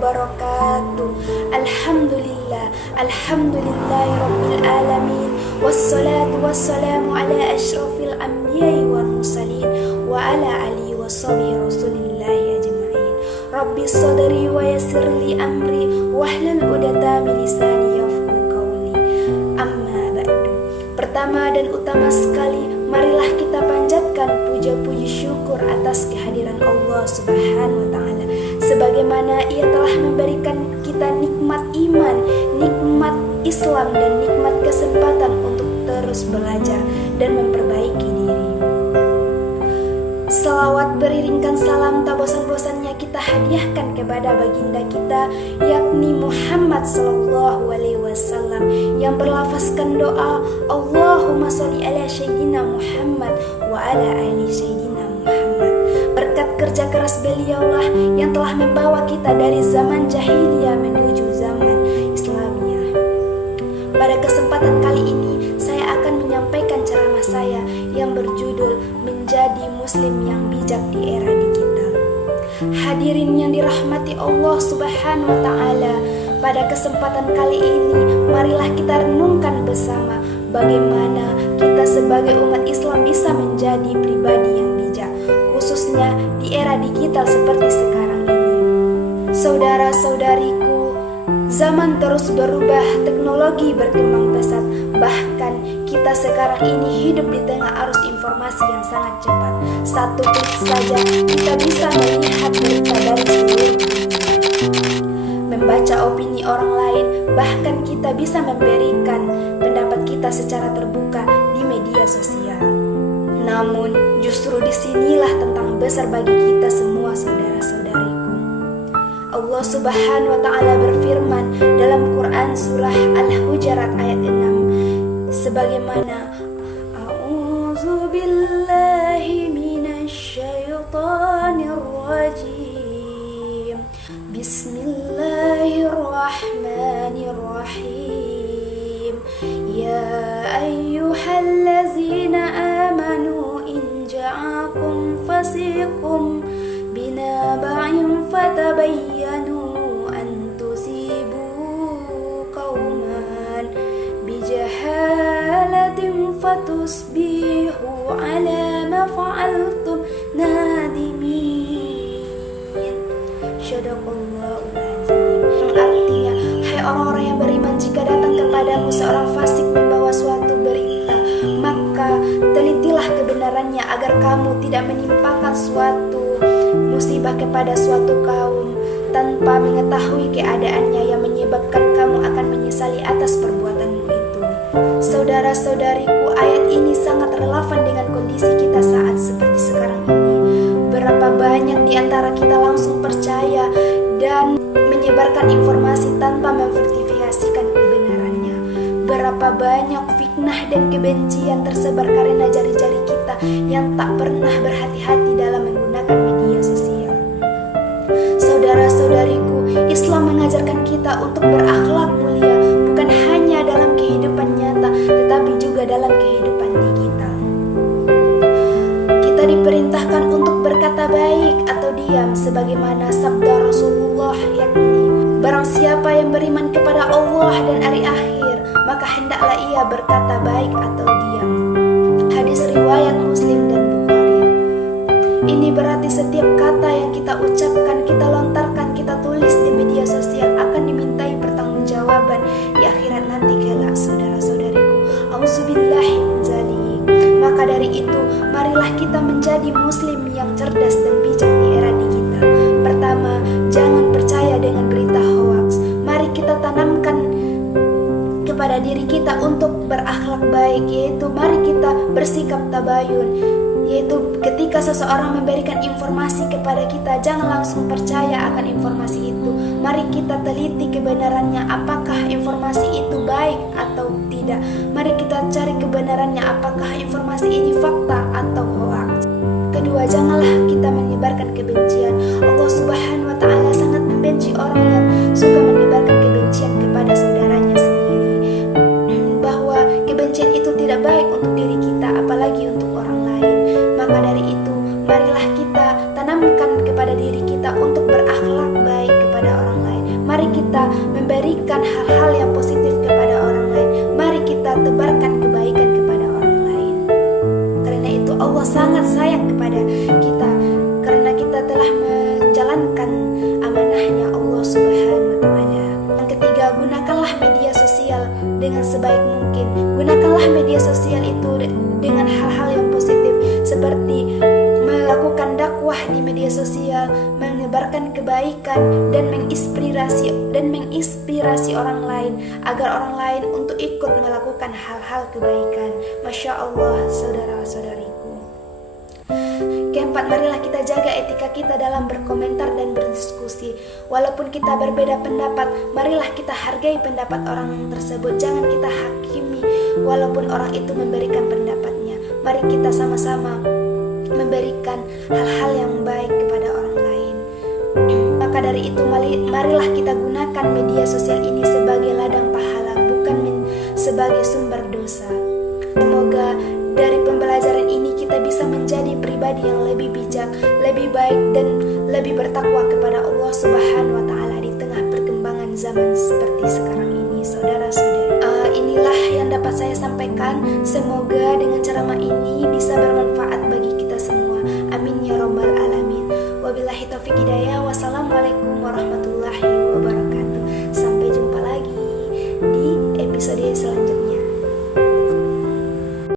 wabarakatuh. Alhamdulillahi rabbil alamin. Wassalatu wassalamu ala asyrafil anbiya'i wal mursalin wa ala alihi washabihi rasulillahi ajma'in. Rabbi sadri wa yassirli amri wahlul 'uqdatam min lisani yafqahu qawli. Amma ba'du. Pertama dan utama sekali, marilah kita panjatkan puja-puji syukur atas kehadiran Allah Subhanahu wa taala, sebagaimana Ia telah memberikan kita nikmat iman, nikmat Islam, dan nikmat kesempatan untuk terus belajar dan memperbaiki diri. Salawat beriringkan salam tak bosan-bosannya kita hadiahkan kepada baginda kita, yakni Muhammad sallallahu alaihi wasallam, yang berlafazkan doa Allahumma sholli ala sayyidina Muhammad wa ala ali sayyidina Muhammad. Berkat kerja keras beliaulah yang telah membawa kita dari zaman jahiliyah menuju zaman Islamiyah. Pada kesempatan kali ini saya akan menyampaikan ceramah saya yang berjudul Menjadi Muslim yang Bijak di Era Digital. Hadirin yang dirahmati Allah Subhanahu wa taala, pada kesempatan kali ini marilah kita renungkan bersama bagaimana kita sebagai umat Islam bisa menjadi pribadi yang bijak, khususnya di era digital seperti sekarang ini. Saudara-saudariku, zaman terus berubah, teknologi berkembang pesat. Bahkan kita sekarang ini hidup di tengah arus informasi yang sangat cepat. Satu klik saja kita bisa melihat berita dari seluruh dunia, membaca opini orang lain, bahkan kita bisa memberikan pendapat kita secara terbuka di media sosial. Namun justru disinilah tantangan besar bagi kita semua, saudara-saudariku. Allah Subhanahu wa taala berfirman dalam Quran surah Al-Hujurat ayat 6 sebagaimana A'udzu billahi minasy syaithanir rajim. Bismillahirrahmanirrahim. Ya ayyuhallazina amanu in ja'akum fasiqun binaba'in fatabayyanu an tusibu qauman bijahalatin fatusbihu ala ma fa'altum nadimin. Syadaqallahul azim. Artinya, hai orang-orang yang beriman, jika datang kepadamu seorang fasik membawa suatu berita, maka telitilah kebenarannya agar kamu tidak menimpakan suatu musibah kepada suatu kaum tanpa mengetahui keadaannya yang menyebabkan kamu akan menyesali atas perbuatanmu itu. Saudara-saudariku, ayat ini sangat relevan dengan kondisi kita saat seperti sekarang ini. Berapa banyak di antara kita langsung percaya dan menyebarkan informasi tanpa memverifikasikan kebenarannya. Berapa banyak fitnah dan kebencian tersebar karena jari-jari kita yang tak pernah berhati-hati dalam menggunakan media sosial. Saudara-saudariku, Islam mengajarkan kita untuk berakhlak mulia, bukan hanya dalam kehidupan nyata, tetapi juga dalam kehidupan digital. Kita diperintahkan untuk berkata baik atau diam, sebagaimana sabda Rasulullah, yakni barang siapa yang beriman kepada Allah dan hari akhir, maka hendaklah ia berkata baik atau diam. Hadis riwayat Muslim dan Bukhari. Ini berarti setiap kata yang kita ucapkan, kita lontarkan, kita tulis di media sosial akan dimintai pertanggungjawaban di akhirat nanti kelak, saudara-saudariku. Auzubillahi min dzalik. Maka dari itu, marilah kita menjadi muslim yang cerdas dan bijak di era digital. Pertama, jangan percaya dengan berita hoaks. Mari kita tanamkan kepada diri kita untuk berakhlak baik, yaitu mari kita bersikap tabayun, yaitu ketika seseorang memberikan informasi kepada kita, jangan langsung percaya akan informasi itu. Mari kita teliti kebenarannya, apakah informasi itu baik atau tidak. Mari kita cari kebenarannya, apakah informasi ini fakta atau hoaks. Kedua, janganlah kita menyebarkan kebencian. Allah Subhanahu wa taala sangat membenci orang yang suka menyebarkan kebencian kepada saudaranya sendiri, bahwa kebencian itu tidak baik untuk diri kita, apalagi untuk orang lain. Maka dari itu, marilah kita tanamkan kepada diri kita untuk berakhlak baik kepada orang lain. Allah sangat sayang kepada kita karena kita telah menjalankan amanahnya Allah Subhanahu wa Ta'ala. Yang ketiga, gunakanlah media sosial dengan sebaik mungkin. Gunakanlah media sosial itu dengan hal-hal yang positif, seperti melakukan dakwah di media sosial, menyebarkan kebaikan dan menginspirasi orang lain agar orang lain untuk ikut melakukan hal-hal kebaikan. Masya Allah, saudara-saudariku. Keempat, marilah kita jaga etika kita dalam berkomentar dan berdiskusi. Walaupun kita berbeda pendapat, marilah kita hargai pendapat orang tersebut. Jangan kita hakimi walaupun orang itu memberikan pendapatnya. Mari kita sama-sama memberikan hal-hal yang baik kepada orang lain. Maka dari itu marilah kita gunakan media sosial ini sebagai ladang pahala, bukan sebagai sumber dosa. Semoga dari pembelajaran ini kita bisa menjadi pribadi yang lebih bijak, lebih baik dan lebih bertakwa kepada Allah Subhanahu wa Ta'ala di tengah perkembangan zaman seperti sekarang ini, saudara-saudari. Inilah yang dapat saya sampaikan. Semoga dengan ceramah ini bisa bermanfaat bagi kita semua. Amin ya rabbal alamin. Wabillahi taufiq hidayah. Wassalamualaikum warahmatullahi wabarakatuh. Sampai jumpa lagi di